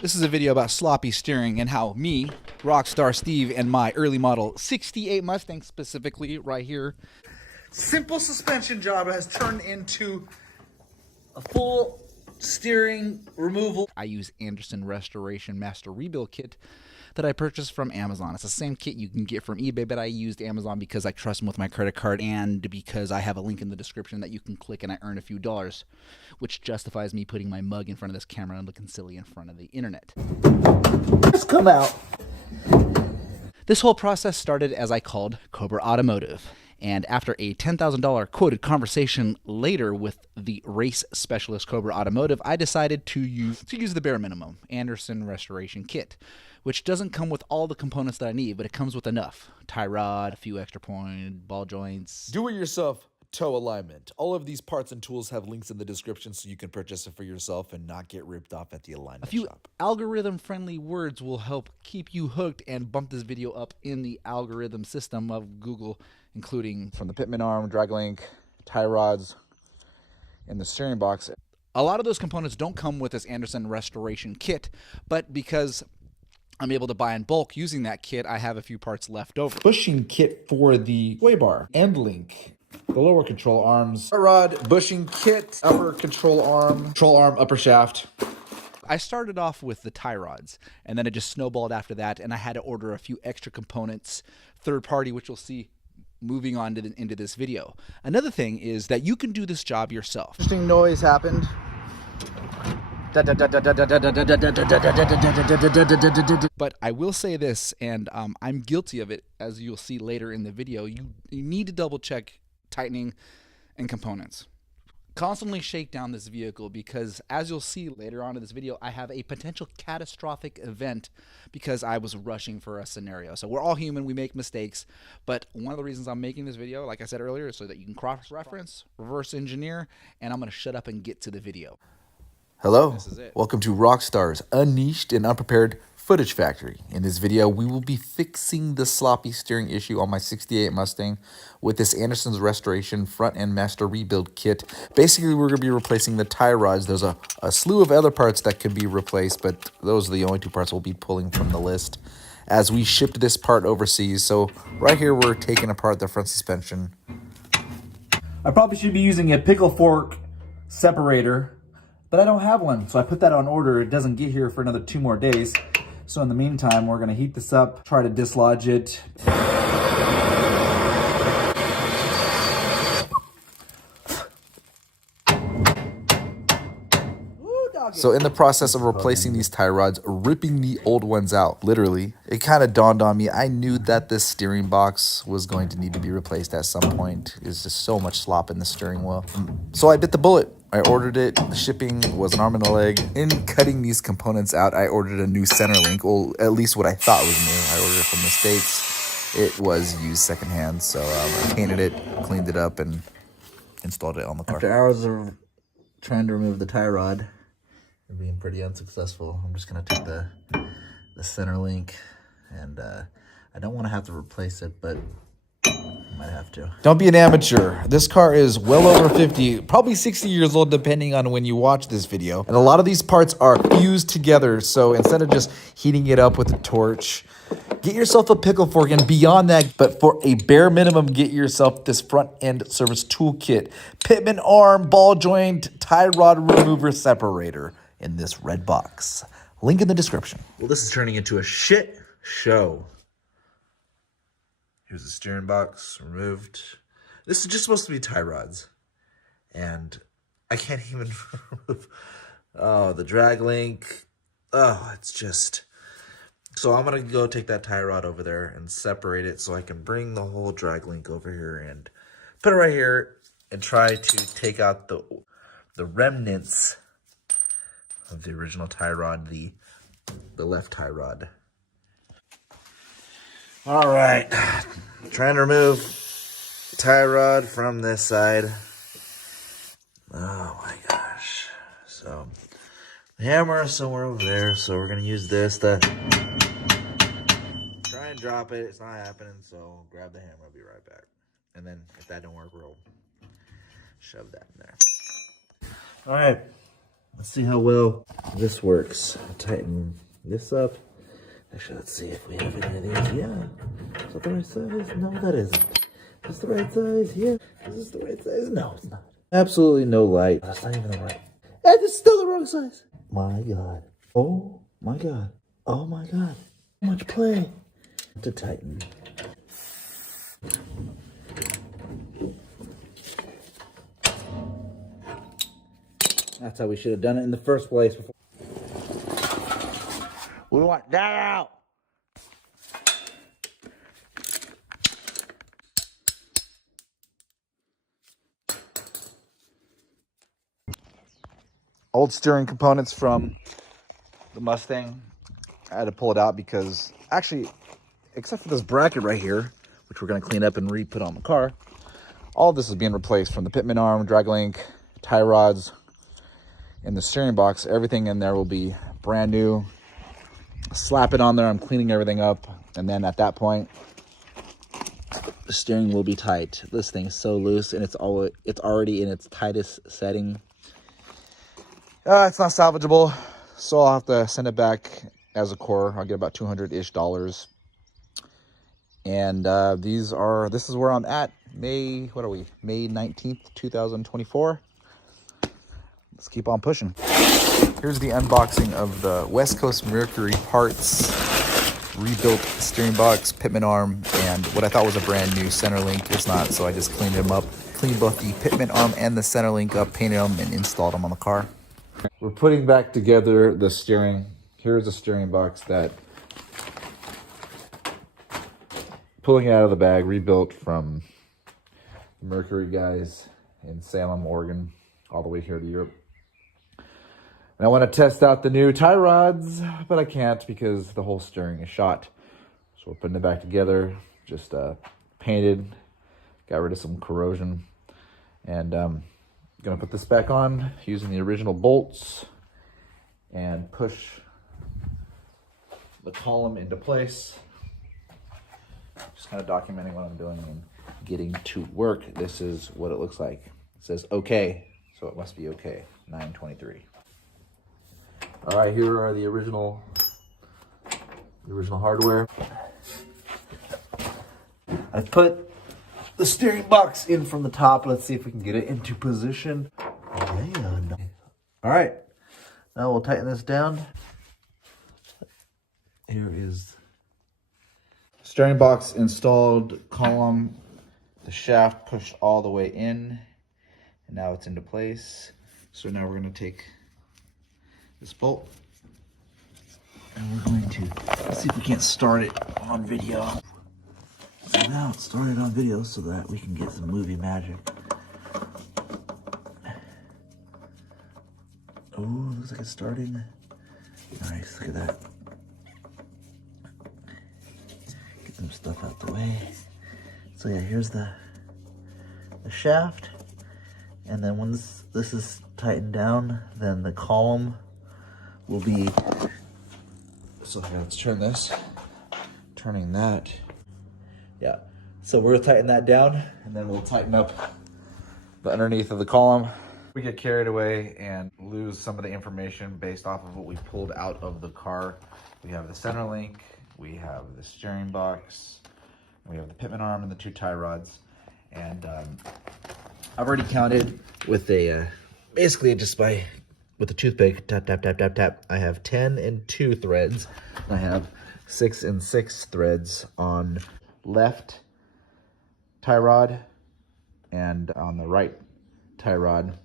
This is a video about sloppy steering and how me, Rockstar Steve, and my early model 68 Mustang specifically right here, simple suspension job has turned into a full steering removal. I use Anderson Restoration Master Rebuild Kit that I purchased from Amazon. It's the same kit you can get from eBay, but I used Amazon because I trust them with my credit card and because I have a link in the description that you can click and I earn a few dollars, which justifies me putting my mug in front of this camera and looking silly in front of the internet. Let's come out. This whole process started as I called Cobra Automotive. And after a $10,000 quoted conversation later with the race specialist Cobra Automotive, I decided to use the bare minimum, Anderson Restoration Kit, which doesn't come with all the components that I need, but it comes with enough. Tie rod, a few extra point, ball joints. Do-it-yourself toe alignment. All of these parts and tools have links in the description so you can purchase it for yourself and not get ripped off at the alignment A few shop. algorithm-friendly words will help keep you hooked and bump this video up in the algorithm system of Google, including from the pitman arm, drag link, tie rods, and the steering box. A lot of those components don't come with this Anderson Restoration Kit, but because I'm able to buy in bulk using that kit, I have a few parts left over. Bushing kit for the sway bar, end link, the lower control arms, rod, bushing kit, upper control arm, upper shaft. I started off with the tie rods, and then it just snowballed after that, and I had to order a few extra components, third party, which you'll see moving on to into this video. Another thing is that you can do this job yourself. Interesting noise happened. But I will say this, and I'm guilty of it, as you'll see later in the video. You need to double check tightening and components. Constantly shake down this vehicle because, as you'll see later on in this video, I have a potential catastrophic event because I was rushing for a scenario. So we're all human, we make mistakes, but one of the reasons I'm making this video, like I said earlier, is so that you can cross-reference, reverse engineer, and I'm going to shut up and get to the video. Hello, This is it. welcome to Rockstar's Unleashed and Unprepared Footage Factory. In this video, we will be fixing the sloppy steering issue on my 68 Mustang with this Anderson's Restoration Front End Master Rebuild Kit. Basically, we're going to be replacing the tie rods. There's a slew of other parts that can be replaced, but those are the only two parts we'll be pulling from the list as we shipped this part overseas. So right here, we're taking apart the front suspension. I probably should be using a pickle fork separator, but I don't have one, so I put that on order. It doesn't get here for another 2 more days. So in the meantime, we're gonna heat this up, try to dislodge it. So in the process of replacing these tie rods, ripping the old ones out, literally, it kind of dawned on me. I knew that this steering box was going to need to be replaced at some point. There's just so much slop in the steering wheel. So I bit the bullet. I ordered it. The shipping was an arm and a leg. In cutting these components out, I ordered a new center link. Well, at least what I thought was new. I ordered it from the States. It was used secondhand. So I painted it, cleaned it up, and installed it on the car. After hours of trying to remove the tie rod, being pretty unsuccessful, I'm just gonna take the center link, and I don't want to have to replace it, but I might have to. Don't be an amateur. This car is well over 50, probably 60 years old, depending on when you watch this video. And a lot of these parts are fused together. So instead of just heating it up with a torch, get yourself a pickle fork, and beyond that, but for a bare minimum, get yourself this front end service toolkit, pitman arm, ball joint, tie rod remover separator in this red box. Link in the description. Well, this is turning into a shit show. Here's the steering box removed. This is just supposed to be tie rods. And I can't even remove, oh, the drag link. Oh, it's just, so I'm gonna go take that tie rod over there and separate it so I can bring the whole drag link over here and put it right here and try to take out the remnants of the original tie rod, the left tie rod. All right, trying to remove tie rod from this side. Oh my gosh. So the hammer is somewhere over there, so we're gonna use this to try and drop it. It's not happening, so grab the hammer, I'll be right back. And then if that don't work, we'll shove that in there. All right, Let's see how well this works. I'll tighten this up. Actually, let's see if we have any of these. Yeah. Is that the right size? No, that isn't. Is this the right size? Yeah. Is this the right size? No, it's not. Absolutely no light. That's not even the right. And it's still the wrong size. My God. Oh my God. Oh my God. So much play to tighten. That's how we should have done it in the first place. We want that out. Old steering components from the Mustang. I had to pull it out because actually, except for this bracket right here, which we're going to clean up and re-put on the car, all of this is being replaced from the pitman arm, drag link, tie rods, and the steering box. Everything in there will be brand new. Slap it on there. I'm cleaning everything up, and then at that point, the steering will be tight. This thing is so loose, and it's already in its tightest setting. It's not salvageable, so I'll have to send it back as a core. I'll get about $200-ish. And this is where I'm at. May 19th, 2024. Let's keep on pushing. Here's the unboxing of the West Coast Mercury parts, rebuilt steering box, pitman arm, and what I thought was a brand new center link. It's not, so I just cleaned them up. Cleaned both the pitman arm and the center link up, painted them, and installed them on the car. We're putting back together the steering. Here's the steering box that, pulling it out of the bag, rebuilt from the Mercury guys in Salem, Oregon, all the way here to Europe. And I want to test out the new tie rods, but I can't because the whole steering is shot. So we're putting it back together, just painted, got rid of some corrosion, and gonna put this back on using the original bolts and push the column into place. Just kind of documenting what I'm doing and getting to work. This is what it looks like. It says okay, so it must be okay. 923. All right, here are the original hardware. I put the steering box in from the top. Let's see if we can get it into position. All right, now we'll tighten this down. Here is Steering box installed, column, the shaft pushed all the way in, and now it's into place. So now we're going to take this bolt, and we're going to see if we can't start it on video. So now it's started on video so that we can get some movie magic. Oh, looks like it's starting. Nice, look at that. Get some stuff out the way. So yeah, here's the shaft. And then once this is tightened down, then the column will be, so here, let's turn this, turning that. Yeah, so we're gonna tighten that down and then we'll tighten up the underneath of the column. We get carried away and lose some of the information based off of what we pulled out of the car. We have the center link, we have the steering box, we have the pitman arm and the two tie rods. And I've already counted with a, basically just with a toothpick, tap, tap, tap, tap, tap. I have 10 and 2 threads. I have 6 and 6 threads on left tie rod and on the right tie rod.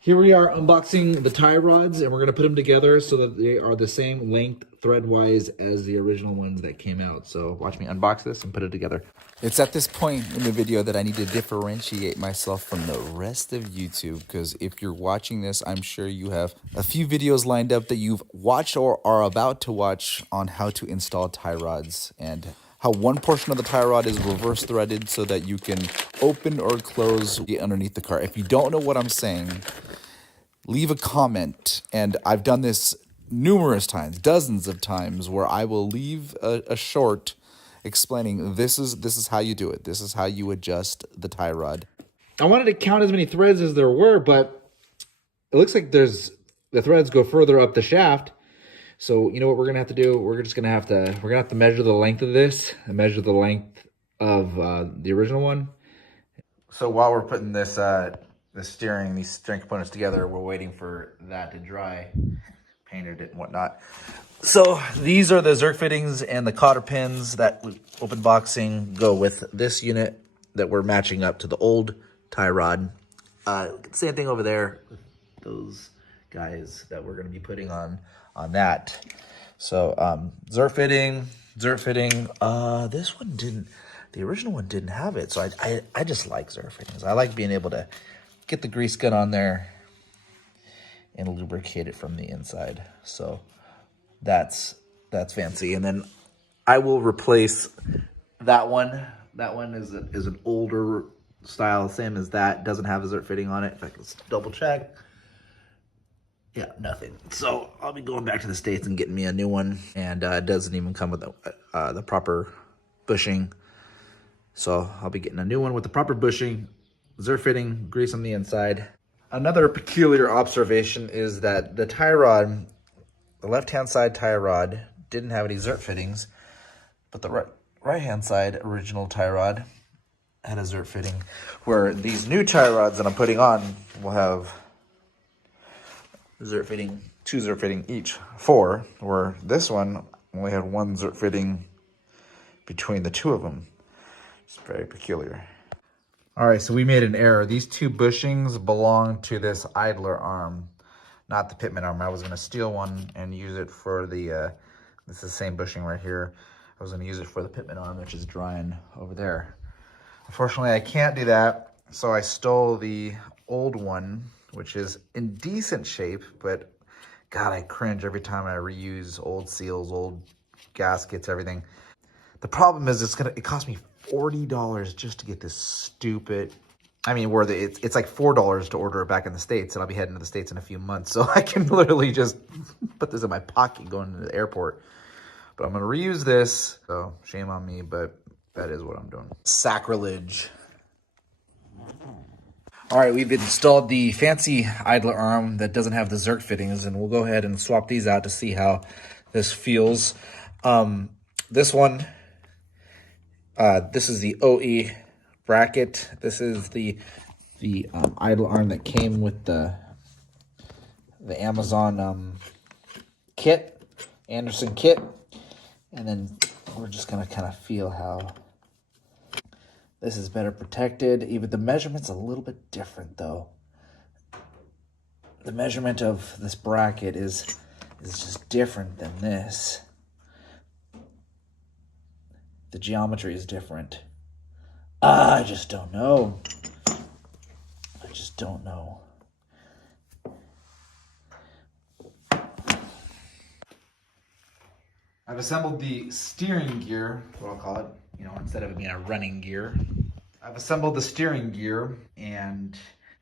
Here we are unboxing the tie rods, and we're going to put them together so that they are the same length thread-wise as the original ones that came out. So watch me unbox this and put it together. It's at this point in the video that I need to differentiate myself from the rest of YouTube, because if you're watching this, I'm sure you have a few videos lined up that you've watched or are about to watch on how to install tie rods and how one portion of the tie rod is reverse threaded so that you can open or close underneath the car. If you don't know what I'm saying, leave a comment. And I've done this numerous times, dozens of times, where I will leave a short explaining this is how you do it. This is how you adjust the tie rod. I wanted to count as many threads as there were, but it looks like there's the threads go further up the shaft. So you know what we're gonna have to do? We're gonna have to measure the length of this and measure the length of the original one. So while we're putting these steering components together, we're waiting for that to dry, painted it and whatnot. So these are the Zerk fittings and the cotter pins that open boxing go with this unit that we're matching up to the old tie rod. Same thing over there, those guys that we're going to be putting on that. So Zerk fitting. This one didn't. The original one didn't have it, so I just like Zerk fittings. I like being able to get the grease gun on there and lubricate it from the inside. So that's fancy. And then I will replace that one. That one is an older style, same as that. Doesn't have a Zerk fitting on it. In fact, let's double check. Yeah, nothing. So I'll be going back to the States and getting me a new one. And it doesn't even come with the proper bushing. So I'll be getting a new one with the proper bushing, Zerk fitting, grease on the inside. Another peculiar observation is that the tie rod, the left-hand side tie rod, didn't have any Zerk fittings, but the right-hand side original tie rod had a Zerk fitting, where these new tie rods that I'm putting on will have Zerk fitting, 2 Zerk fitting each, 4, where this one only had 1 Zerk fitting between the 2 of them. It's very peculiar. All right, so we made an error. These 2 bushings belong to this idler arm, not the pitman arm. I was going to steal one and use it for the, this is the same bushing right here. I was going to use it for the pitman arm, which is drying over there. Unfortunately, I can't do that, so I stole the old one, which is in decent shape, but God, I cringe every time I reuse old seals, old gaskets, everything. The problem is it cost me $40 just to get this stupid, I mean, it's like $4 to order it back in the States, and I'll be heading to the States in a few months, so I can literally just put this in my pocket going to the airport. But I'm going to reuse this, so shame on me, but that is what I'm doing. Sacrilege. All right, we've installed the fancy idler arm that doesn't have the Zerk fittings, and we'll go ahead and swap these out to see how this feels. This one, this is the OE bracket. This is the idle arm that came with the Amazon kit, Anderson kit. And then we're just going to kind of feel how this is better protected. Even the measurement's a little bit different, though. The measurement of this bracket is just different than this. The geometry is different. I just don't know. I just don't know. I've assembled the steering gear, what I'll call it, you know, instead of it being a running gear. I've assembled the steering gear, and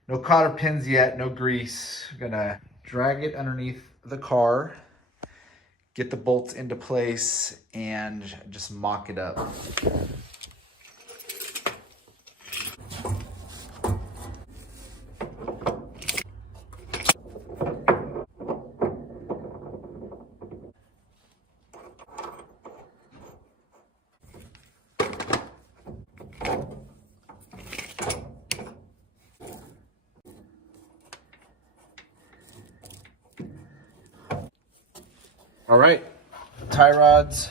no cotter pins yet, no grease. I'm gonna drag it underneath the car, get the bolts into place, and just mock it up. All right, tie rods.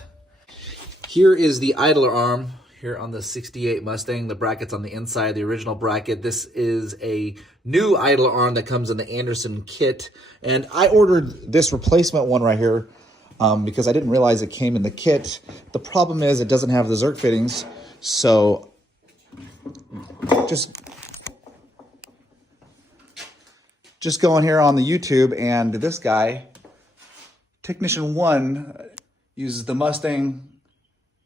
Here is the idler arm here on the 68 Mustang. The bracket's on the inside, the original bracket. This is a new idler arm that comes in the Anderson kit. And I ordered this replacement one right here because I didn't realize it came in the kit. The problem is it doesn't have the Zerk fittings. So just going here on the YouTube, and this guy, Technician 1, uses the Mustang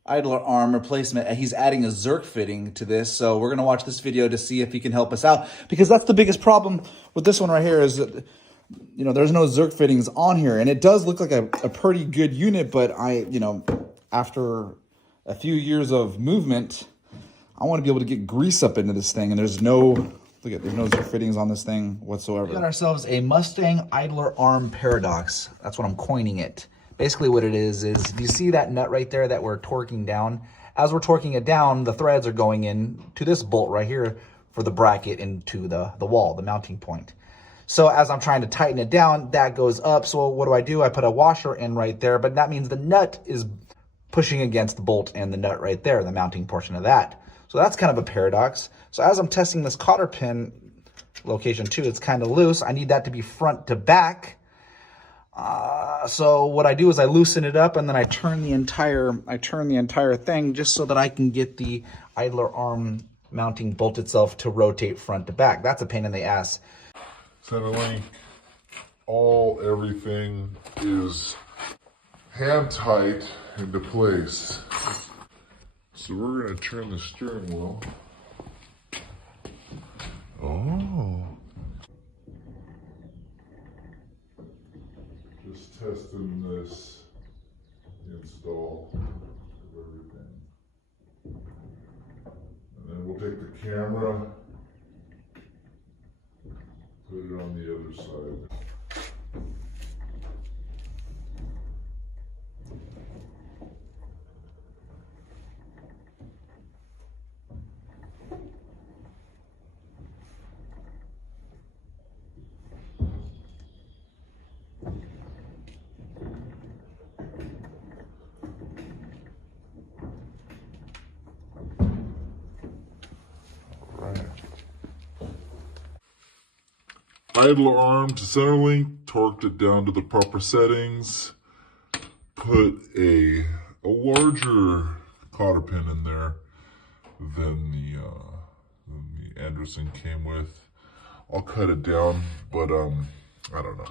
idler arm replacement, and he's adding a Zerk fitting to this. So we're going to watch this video to see if he can help us out, because that's the biggest problem with this one right here is that, you know, there's no Zerk fittings on here, and it does look like a pretty good unit, but after a few years of movement, I want to be able to get grease up into this thing, and there's no Look at, there's no zip fittings on this thing whatsoever. We got ourselves a Mustang idler arm paradox. That's what I'm coining it. Basically what it is do you see that nut right there that we're torquing down? As we're torquing it down, the threads are going in to this bolt right here for the bracket into the wall, the mounting point. So as I'm trying to tighten it down, that goes up. So what do? I put a washer in right there, but that means the nut is pushing against the bolt and the nut right there, the mounting portion of that. So that's kind of a paradox. So as I'm testing this cotter pin location 2, it's kind of loose. I need that to be front to back. So what I do is I loosen it up and then I turn the entire thing just so that I can get the idler arm mounting bolt itself to rotate front to back. That's a pain in the ass. Centerlink, everything is hand tight into place. So we're going to turn the steering wheel. Oh. Just testing this install of everything. And then we'll take the camera, put it on the other side. Idler arm to center link, torqued it down to the proper settings, put a larger cotter pin in there than the Anderson came with. I'll cut it down, but I don't know,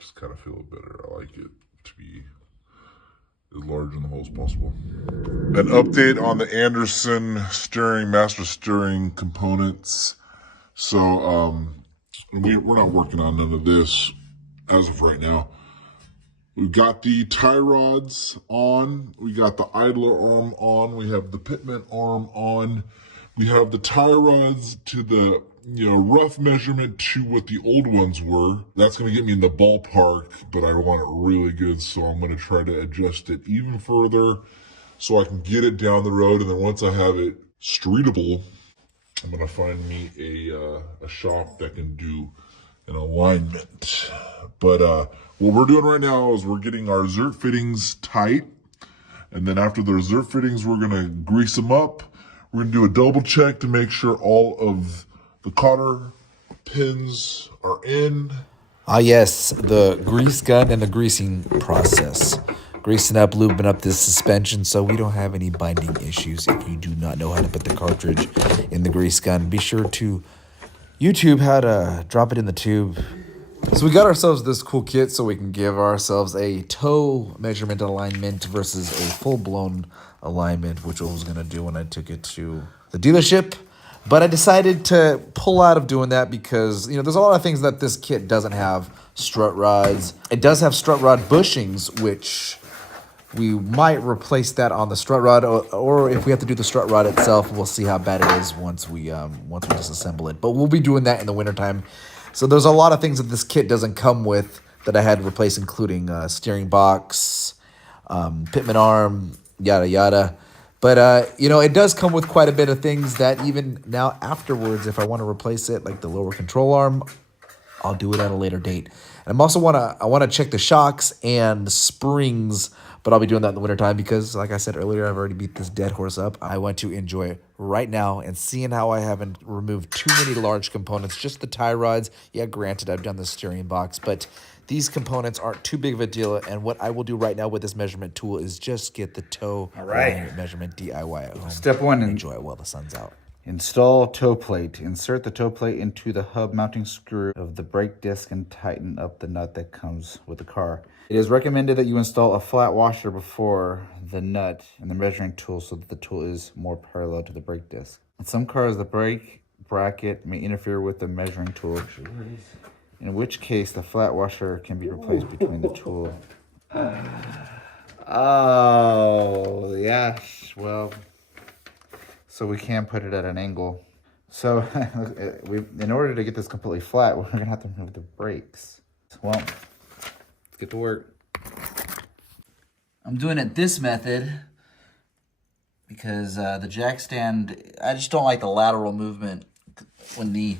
just kind of feel it better. I like it to be as large in the hole as possible. An update on the Anderson steering, master steering components. So we're not working on none of this as of right now. We've got the tie rods on. We got the idler arm on. We have the pitman arm on. We have the tie rods to the rough measurement to what the old ones were. That's going to get me in the ballpark, but I want it really good, so I'm going to try to adjust it even further so I can get it down the road. And then once I have it streetable, I'm going to find me a shop that can do an alignment. But what we're doing right now is we're getting our zert fittings tight. And then after the zert fittings, we're going to grease them up. We're going to do a double check to make sure all of the cotter pins are in. Ah yes, the grease gun and the greasing process. Greasing up, lubing up this suspension so we don't have any binding issues. If you do not know how to put the cartridge in the grease gun, be sure to YouTube how to drop it in the tube. So we got ourselves this cool kit so we can give ourselves a toe measurement alignment versus a full-blown alignment, which I was going to do when I took it to the dealership. But I decided to pull out of doing that because, there's a lot of things that this kit doesn't have. Strut rods. It does have strut rod bushings, which we might replace that on the strut rod, or if we have to do the strut rod itself, we'll see how bad it is once we disassemble it. But we'll be doing that in the wintertime. So there's a lot of things that this kit doesn't come with that I had to replace, including steering box, pitman arm, yada yada. But it does come with quite a bit of things that even now afterwards, if I want to replace it, like the lower control arm, I'll do it at a later date. And I want to check the shocks and springs, but I'll be doing that in the wintertime because, like I said earlier, I've already beat this dead horse up. I want to enjoy it right now and seeing how I haven't removed too many large components, just the tie rods. Yeah, granted, I've done the steering box, but these components aren't too big of a deal. And what I will do right now with this measurement tool is just get the toe measurement DIY at home. Step 1. Enjoy it while the sun's out. Install toe plate. Insert the toe plate into the hub mounting screw of the brake disc and tighten up the nut that comes with the car. It is recommended that you install a flat washer before the nut and the measuring tool so that the tool is more parallel to the brake disc. In some cars, the brake bracket may interfere with the measuring tool, in which case the flat washer can be replaced between the tool. Oh, yes, well, so we can put it at an angle. So in order to get this completely flat, we're gonna have to remove the brakes. Well, let's get to work. I'm doing it this method because the jack stand, I just don't like the lateral movement. When the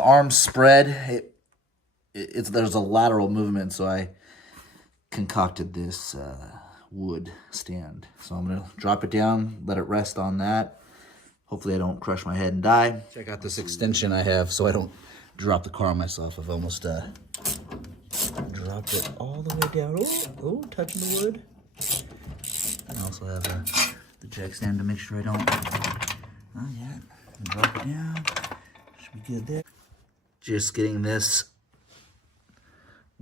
arms spread, there's a lateral movement, so I concocted this wood stand. So I'm gonna drop it down, let it rest on that. Hopefully I don't crush my head and die. Check out this extension I have so I don't drop the car on myself. I've almost dropped it all the way down. Oh, touching the wood. I also have the jack stand to make sure I don't. Not yet. Drop it down. Should be good there. Just getting this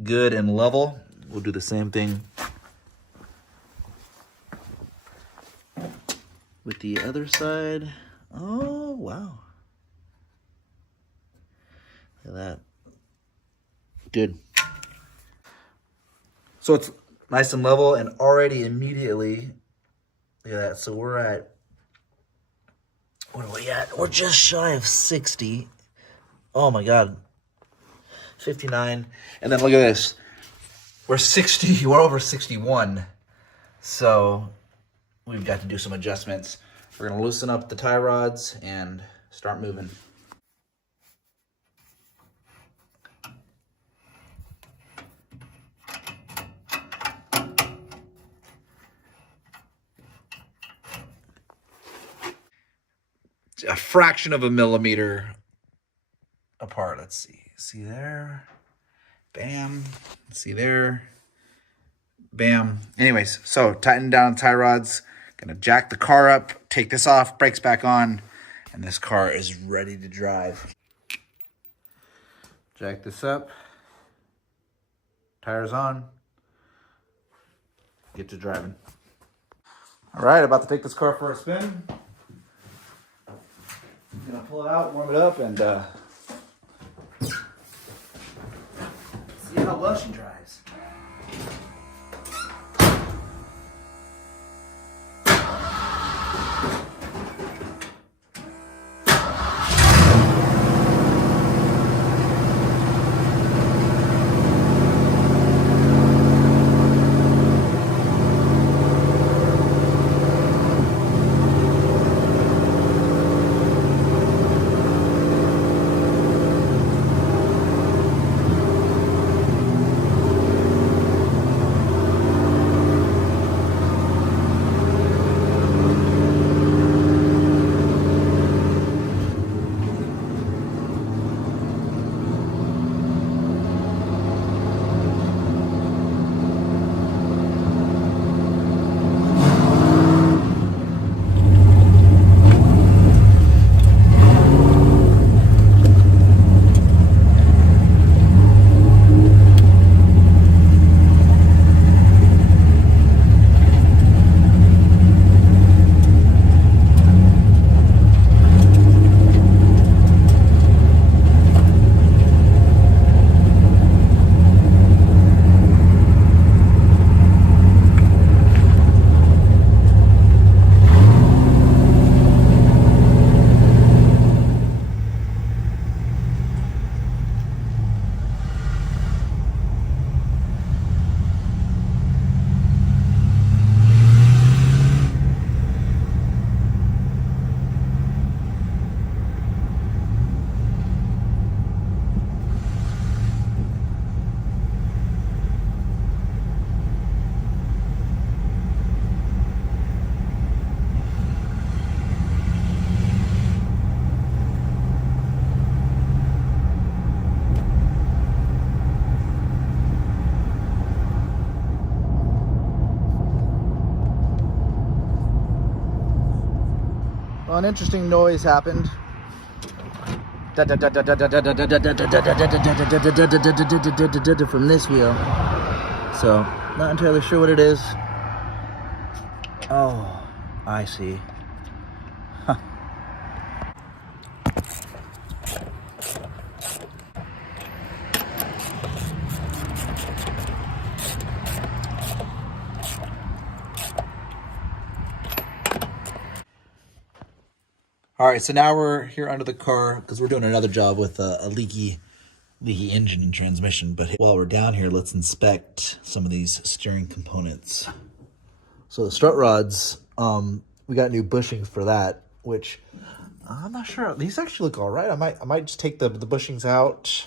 good and level. We'll do the same thing with the other side. Oh, wow. Look at that. Good. So it's nice and level, and already immediately, look at that. So we're at, what are we at? We're just shy of 60. Oh my God. 59. And then look at this. We're over 61. So we've got to do some adjustments. We're gonna loosen up the tie rods and start moving. A fraction of a millimeter apart. Let's see. See there? Bam. See there? Bam. Anyways, so tighten down the tie rods. Gonna jack the car up, take this off, brakes back on, and this car is ready to drive. Jack this up. Tires on. Get to driving. All right, about to take this car for a spin. I'm gonna pull it out, warm it up, and see how well she drives. Well, an interesting noise happened. From this wheel. So, not entirely sure what it is. Oh, I see. Huh. All right, so now we're here under the car because we're doing another job with a leaky engine and transmission. But while we're down here, let's inspect some of these steering components. So the strut rods, we got new bushings for that, which I'm not sure. These actually look all right. I might just take the bushings out,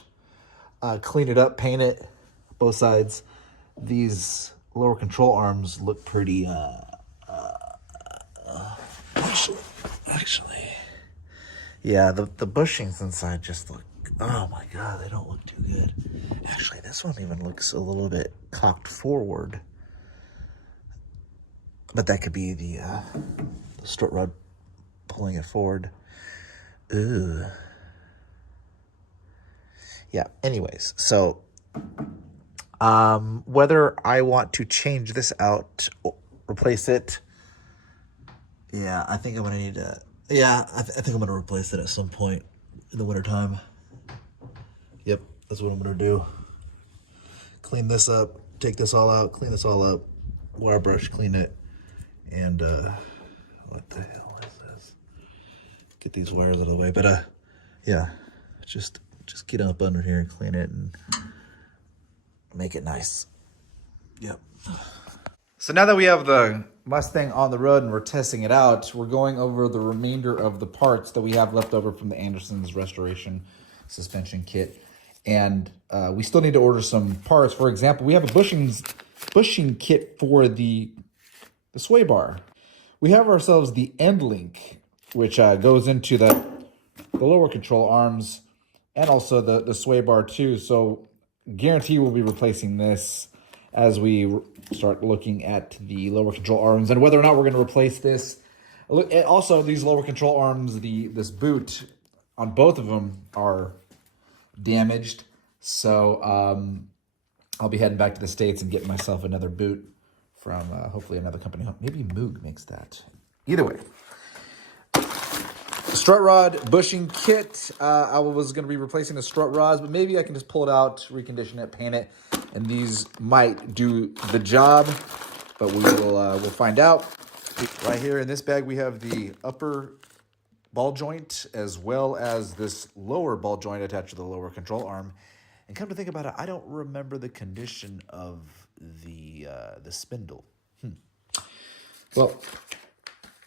clean it up, paint it, both sides. These lower control arms look pretty. Actually, yeah, the bushings inside just look. Oh my god, they don't look too good. Actually, this one even looks a little bit cocked forward. But that could be the strut rod pulling it forward. Ooh. Yeah, anyways, so whether I want to change this out or replace it, yeah, I think I'm going to need to, yeah, I think I'm going to replace it at some point in the wintertime. Yep, that's what I'm going to do. Clean this up, take this all out, clean this all up, wire brush, clean it, and what the hell is this? Get these wires out of the way, but yeah, just get up under here and clean it and make it nice. Yep. So now that we have the Mustang on the road and we're testing it out, we're going over the remainder of the parts that we have left over from the Anderson's restoration suspension kit. And we still need to order some parts. For example, we have a bushing kit for the sway bar. We have ourselves the end link, which goes into the lower control arms and also the sway bar too. So guarantee we'll be replacing this as we start looking at the lower control arms and whether or not we're going to replace this. Also, these lower control arms, this boot on both of them are damaged. So I'll be heading back to the States and getting myself another boot from hopefully another company. Maybe Moog makes that. Either way. Strut rod bushing kit. I was going to be replacing the strut rods, but maybe I can just pull it out, recondition it, paint it, and these might do the job. But we'll find out. Right here in this bag, we have the upper ball joint as well as this lower ball joint attached to the lower control arm. And come to think about it, I don't remember the condition of the spindle. Well,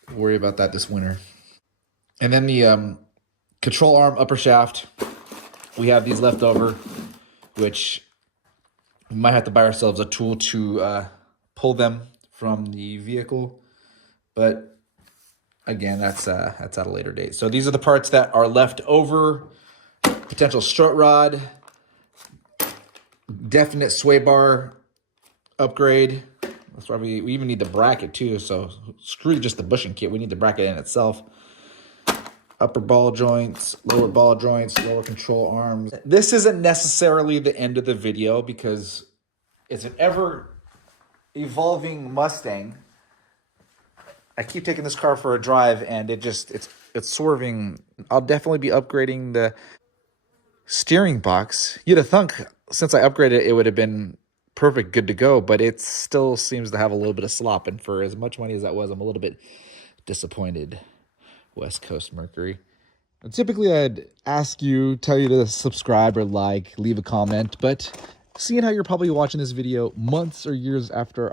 we'll worry about that this winter. And then the control arm upper shaft, we have these left over, which we might have to buy ourselves a tool to pull them from the vehicle. But again, that's at a later date. So these are the parts that are left over. Potential strut rod, definite sway bar upgrade. That's why we even need the bracket too. So screw just the bushing kit. We need the bracket in itself. Upper ball joints, lower ball joints, lower control arms. This isn't necessarily the end of the video because it's an ever evolving Mustang. I keep taking this car for a drive and it's swerving. I'll definitely be upgrading the steering box. You'd have thunk since I upgraded it would have been perfect, good to go, but it still seems to have a little bit of slop, and for as much money as that was, I'm a little bit disappointed. West Coast Mercury. And typically I'd tell you to subscribe or like, leave a comment, but seeing how you're probably watching this video months or years after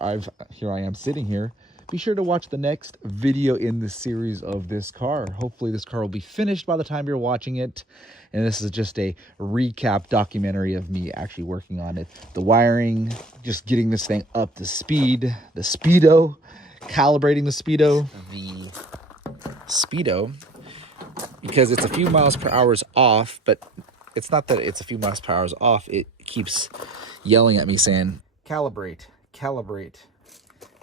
here I am sitting here, be sure to watch the next video in the series of this car. Hopefully this car will be finished by the time you're watching it. And this is just a recap documentary of me actually working on it. The wiring, just getting this thing up to speed, the speedo, calibrating the speedo. Because it's a few miles per hour off, but it's not that it's a few miles per hour off. It keeps yelling at me saying, calibrate.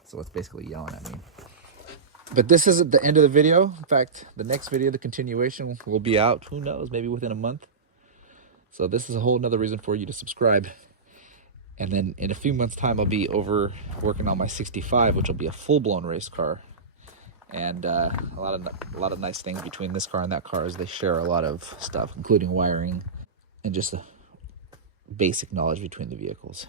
So it's basically yelling at me. But this isn't the end of the video. In fact, the next video, the continuation, will be out, who knows, maybe within a month. So this is a whole nother reason for you to subscribe. And then in a few months' time, I'll be over working on my 65, which will be a full-blown race car. And a lot of nice things between this car and that car, as they share a lot of stuff, including wiring and just the basic knowledge between the vehicles.